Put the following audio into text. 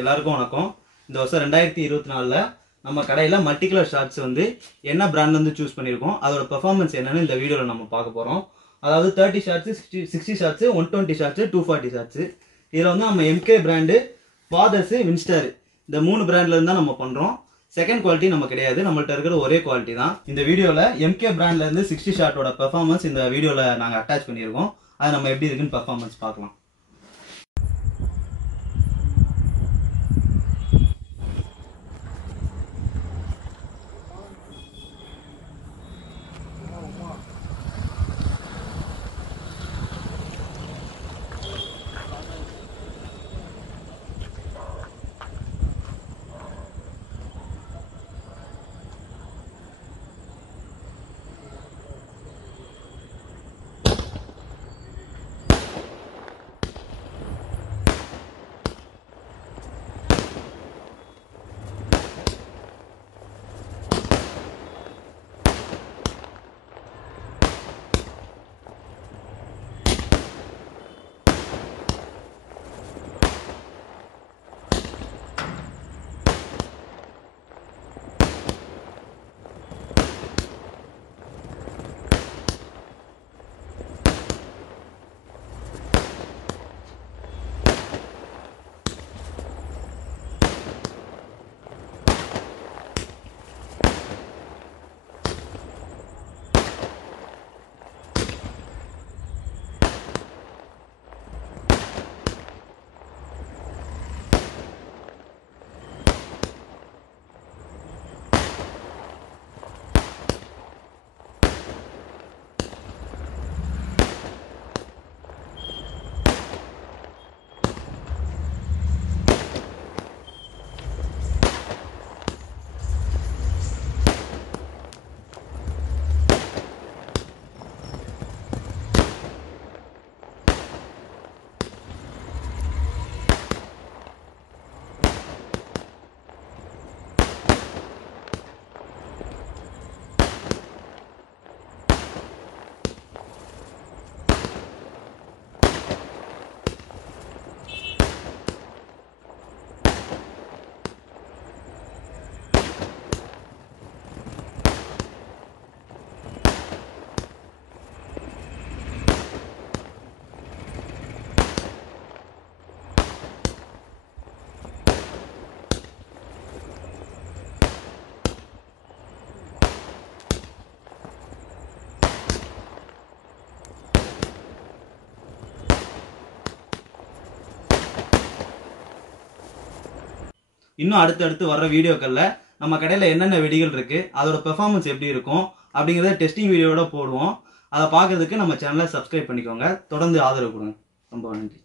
எல்லாருக்கும் வணக்கம். இந்த வருஷம் 2024ல நம்ம கடையில மல்டி கலர் ஷார்ட்ஸ் வந்து என்ன பிராண்ட்ல இருந்து சூஸ் பண்ணிருக்கோம், அதோட பெர்ஃபார்மன்ஸ் என்னன்னு இந்த வீடியோல நம்ம பார்க்க போறோம். அதாவது 30 ஷார்ட்ஸ், 60 ஷார்ட்ஸ், 120 ஷார்ட்ஸ், 240 ஷார்ட்ஸ். இதுல வந்து நம்ம எம்கே பிராண்டு, ஃபாதர்ஸ், வின்ஸ்டார் இந்த 3 பிராண்ட்ல இருந்து தான் நம்ம பண்றோம். செகண்ட் குவாலிட்டி நம்ம கிடையாது, நம்மள்ட்ட இருக்கிற ஒரே குவாலிட்டி தான். இந்த வீடியோல எம்கே பிராண்ட்ல இருந்து 60 ஷார்ட்டோட பெர்ஃபார்மன்ஸ் இந்த வீடியோல நாங்க அட்டாச் பண்ணியிருக்கோம். அது நம்ம எப்படி இருக்குன்னு பெர்ஃபார்மன்ஸ் பார்க்கலாம். இன்னும் அடுத்தடுத்து வர்ற வீடியோக்கள்ல நம்ம கடையில என்னென்ன வெடிகள் இருக்கு, அதோட பெர்ஃபார்மன்ஸ் எப்படி இருக்கும் அப்படிங்கறத டெஸ்டிங் வீடியோட போடுவோம். அதை பார்க்கறதுக்கு நம்ம சேனலை சப்ஸ்கிரைப் பண்ணிக்கோங்க. தொடர்ந்து ஆதரவு கொடுங்க. ரொம்ப நன்றி.